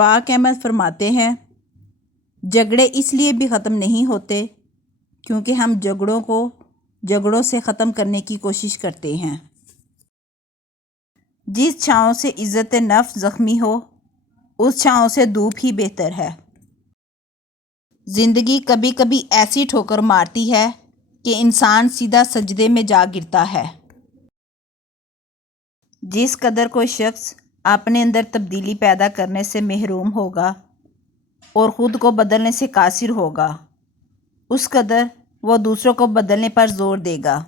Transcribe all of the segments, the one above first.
اشفاق احمد فرماتے ہیں، جھگڑے اس لیے بھی ختم نہیں ہوتے کیونکہ ہم جھگڑوں کو جھگڑوں سے ختم کرنے کی کوشش کرتے ہیں۔ جس چھاؤں سے عزت نفس زخمی ہو اس چھاؤں سے دھوپ ہی بہتر ہے۔ زندگی کبھی کبھی ایسی ٹھوکر مارتی ہے کہ انسان سیدھا سجدے میں جا گرتا ہے۔ جس قدر کوئی شخص اپنے اندر تبدیلی پیدا کرنے سے محروم ہوگا اور خود کو بدلنے سے قاصر ہوگا، اس قدر وہ دوسروں کو بدلنے پر زور دے گا۔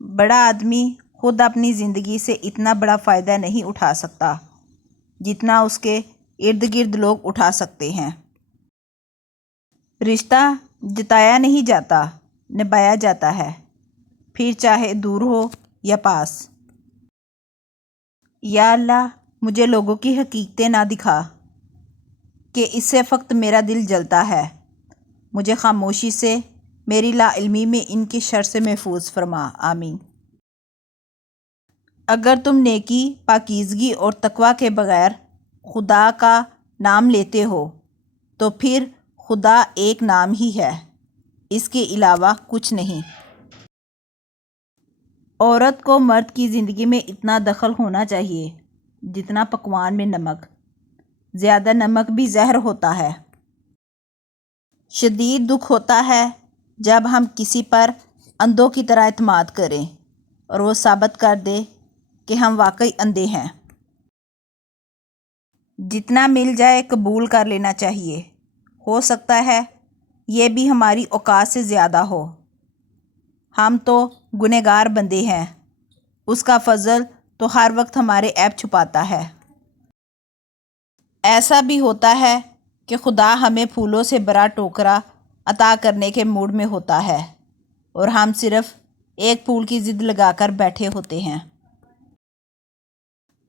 بڑا آدمی خود اپنی زندگی سے اتنا بڑا فائدہ نہیں اٹھا سکتا جتنا اس کے ارد گرد لوگ اٹھا سکتے ہیں۔ رشتہ جتایا نہیں جاتا، نبھایا جاتا ہے، پھر چاہے دور ہو یا پاس۔ یا اللہ مجھے لوگوں کی حقیقتیں نہ دکھا کہ اس سے فقط میرا دل جلتا ہے، مجھے خاموشی سے، میری لا علمی میں ان کی شر سے محفوظ فرما، آمین۔ اگر تم نیکی، پاکیزگی اور تقویٰ کے بغیر خدا کا نام لیتے ہو تو پھر خدا ایک نام ہی ہے، اس کے علاوہ کچھ نہیں۔ عورت کو مرد کی زندگی میں اتنا دخل ہونا چاہیے جتنا پکوان میں نمک، زیادہ نمک بھی زہر ہوتا ہے۔ شدید دکھ ہوتا ہے جب ہم کسی پر اندھوں کی طرح اعتماد کریں اور وہ ثابت کر دے کہ ہم واقعی اندھے ہیں۔ جتنا مل جائے قبول کر لینا چاہیے، ہو سکتا ہے یہ بھی ہماری اوقات سے زیادہ ہو۔ ہم تو گنہگار بندے ہیں، اس کا فضل تو ہر وقت ہمارے عیب چھپاتا ہے۔ ایسا بھی ہوتا ہے کہ خدا ہمیں پھولوں سے بھرا ٹوکرا عطا کرنے کے موڈ میں ہوتا ہے اور ہم صرف ایک پھول کی ضد لگا کر بیٹھے ہوتے ہیں۔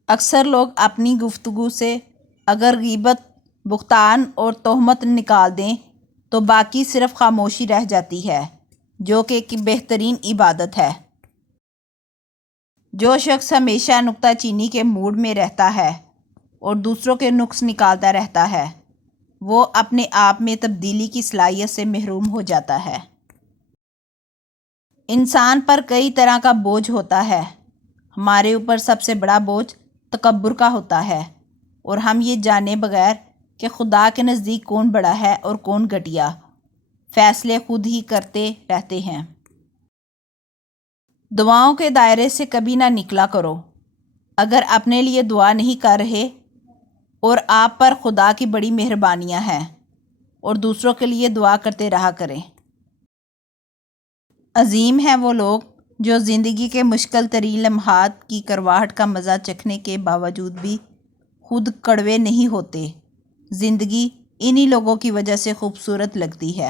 اکثر لوگ اپنی گفتگو سے اگر غیبت، بہتان اور تہمت نکال دیں تو باقی صرف خاموشی رہ جاتی ہے، جو کہ ایک بہترین عبادت ہے۔ جو شخص ہمیشہ نکتہ چینی کے موڈ میں رہتا ہے اور دوسروں کے نقص نکالتا رہتا ہے، وہ اپنے آپ میں تبدیلی کی صلاحیت سے محروم ہو جاتا ہے۔ انسان پر کئی طرح کا بوجھ ہوتا ہے۔ ہمارے اوپر سب سے بڑا بوجھ تکبر کا ہوتا ہے اور ہم یہ جانے بغیر کہ خدا کے نزدیک کون بڑا ہے اور کون گھٹیا، فیصلے خود ہی کرتے رہتے ہیں۔ دعاؤں کے دائرے سے کبھی نہ نکلا کرو۔ اگر اپنے لیے دعا نہیں کر رہے اور آپ پر خدا کی بڑی مہربانیاں ہیں اور دوسروں کے لیے دعا کرتے رہا کریں۔ عظیم ہیں وہ لوگ جو زندگی کے مشکل ترین لمحات کی کرواہٹ کا مزہ چکھنے کے باوجود بھی خود کڑوے نہیں ہوتے۔ زندگی انہی لوگوں کی وجہ سے خوبصورت لگتی ہے۔